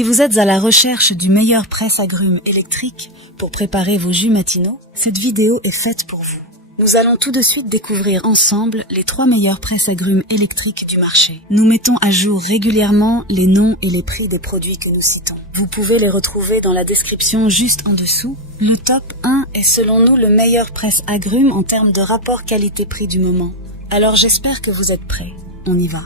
Si vous êtes à la recherche du meilleur presse-agrumes électrique pour préparer vos jus matinaux, cette vidéo est faite pour vous. Nous allons tout de suite découvrir ensemble les 3 meilleurs presse-agrumes électriques du marché. Nous mettons à jour régulièrement les noms et les prix des produits que nous citons. Vous pouvez les retrouver dans la description juste en dessous. Le top 1 est selon nous le meilleur presse-agrumes en termes de rapport qualité-prix du moment. Alors j'espère que vous êtes prêts. On y va.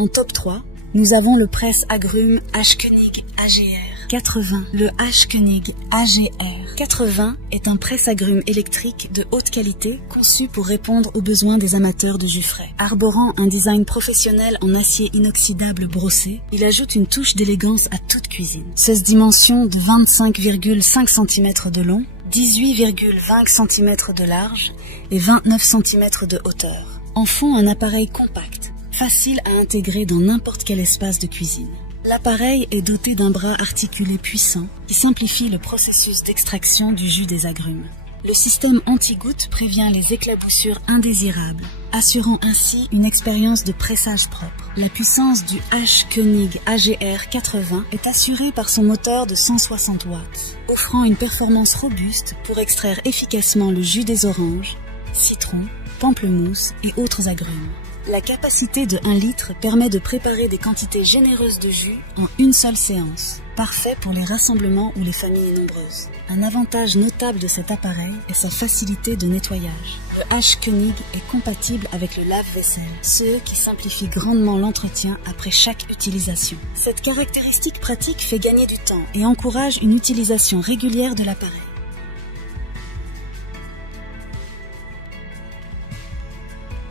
En top 3, nous avons le presse-agrumes H-Konig AGR 80. Le H-Konig AGR 80 est un presse-agrumes électrique de haute qualité conçu pour répondre aux besoins des amateurs de jus frais. Arborant un design professionnel en acier inoxydable brossé, il ajoute une touche d'élégance à toute cuisine. 16 dimensions de 25,5 cm de long, 18,20 cm de large et 29 cm de hauteur en font un appareil compact, facile à intégrer dans n'importe quel espace de cuisine. L'appareil est doté d'un bras articulé puissant qui simplifie le processus d'extraction du jus des agrumes. Le système anti-goutte prévient les éclaboussures indésirables, assurant ainsi une expérience de pressage propre. La puissance du H-Konig AGR 80 est assurée par son moteur de 160 watts, offrant une performance robuste pour extraire efficacement le jus des oranges, citrons, pamplemousse et autres agrumes. La capacité de 1 litre permet de préparer des quantités généreuses de jus en une seule séance, parfait pour les rassemblements ou les familles nombreuses. Un avantage notable de cet appareil est sa facilité de nettoyage. Le H-Konig est compatible avec le lave-vaisselle, ce qui simplifie grandement l'entretien après chaque utilisation. Cette caractéristique pratique fait gagner du temps et encourage une utilisation régulière de l'appareil.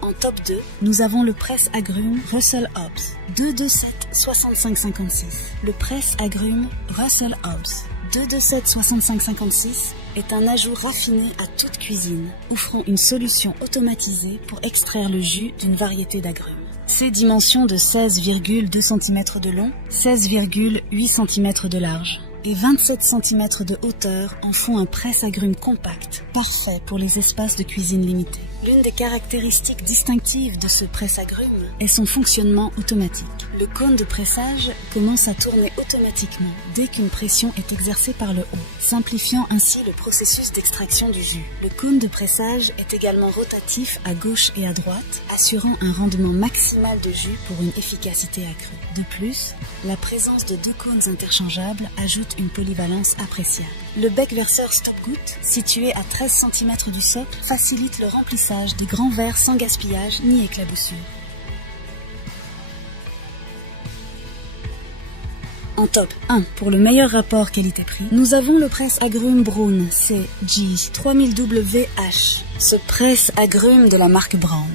En top 2, nous avons le presse-agrumes Russell Hobbs 227 65 56. Le presse-agrumes Russell Hobbs 227 65 56 est un ajout raffiné à toute cuisine, offrant une solution automatisée pour extraire le jus d'une variété d'agrumes. Ses dimensions de 16,2 cm de long, 16,8 cm de large et 27 cm de hauteur en font un presse-agrumes compact, parfait pour les espaces de cuisine limités. L'une des caractéristiques distinctives de ce presse-agrumes est son fonctionnement automatique. Le cône de pressage commence à tourner automatiquement dès qu'une pression est exercée par le haut, simplifiant ainsi le processus d'extraction du jus. Le cône de pressage est également rotatif à gauche et à droite, assurant un rendement maximal de jus pour une efficacité accrue. De plus, la présence de 2 cônes interchangeables ajoute une polyvalence appréciable. Le bec verseur stop-goutte, situé à 13 cm du socle, facilite le remplissage des grands verres sans gaspillage ni éclaboussure. En top 1, pour le meilleur rapport qualité-prix, nous avons le presse-agrumes Braun CG3000WH. Ce presse-agrumes de la marque Braun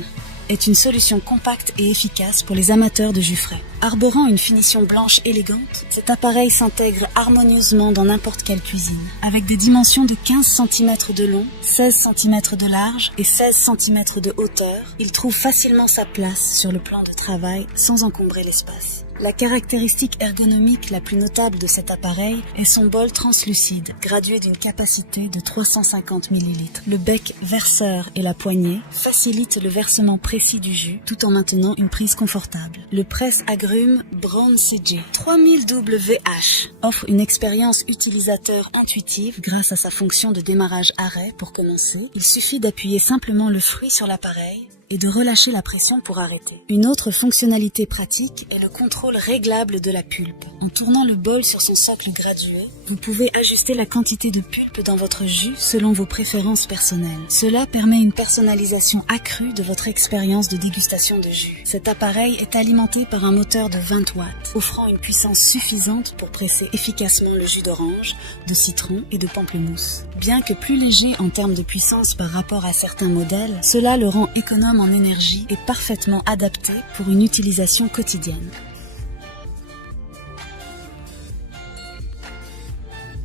est une solution compacte et efficace pour les amateurs de jus frais. Arborant une finition blanche élégante, cet appareil s'intègre harmonieusement dans n'importe quelle cuisine. Avec des dimensions de 15 cm de long, 16 cm de large et 16 cm de hauteur, il trouve facilement sa place sur le plan de travail sans encombrer l'espace. La caractéristique ergonomique la plus notable de cet appareil est son bol translucide, gradué d'une capacité de 350 ml. Le bec verseur et la poignée facilitent le versement précis du jus tout en maintenant une prise confortable. Le presse-agrumes Braun CG3000WH offre une expérience utilisateur intuitive grâce à sa fonction de démarrage-arrêt pour commencer. Il suffit d'appuyer simplement le fruit sur l'appareil et de relâcher la pression pour arrêter. Une autre fonctionnalité pratique est le contrôle réglable de la pulpe. En tournant le bol sur son socle gradué, vous pouvez ajuster la quantité de pulpe dans votre jus selon vos préférences personnelles. Cela permet une personnalisation accrue de votre expérience de dégustation de jus. Cet appareil est alimenté par un moteur de 20 watts, offrant une puissance suffisante pour presser efficacement le jus d'orange, de citron et de pamplemousse. Bien que plus léger en termes de puissance par rapport à certains modèles, cela le rend économe en énergie et parfaitement adapté pour une utilisation quotidienne.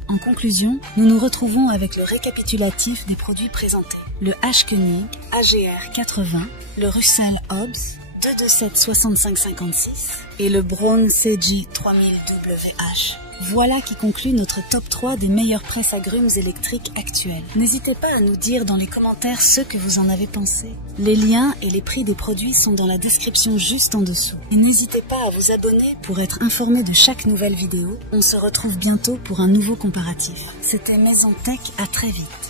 En conclusion, nous nous retrouvons avec le récapitulatif des produits présentés. Le H-Konig AGR 80, le Russell Hobbs 227 65 56 et le Braun CG3000WH. Voilà qui conclut notre top 3 des meilleures presses agrumes électriques actuelles. N'hésitez pas à nous dire dans les commentaires ce que vous en avez pensé. Les liens et les prix des produits sont dans la description juste en dessous. Et n'hésitez pas à vous abonner pour être informé de chaque nouvelle vidéo. On se retrouve bientôt pour un nouveau comparatif. C'était Maison Tech, à très vite.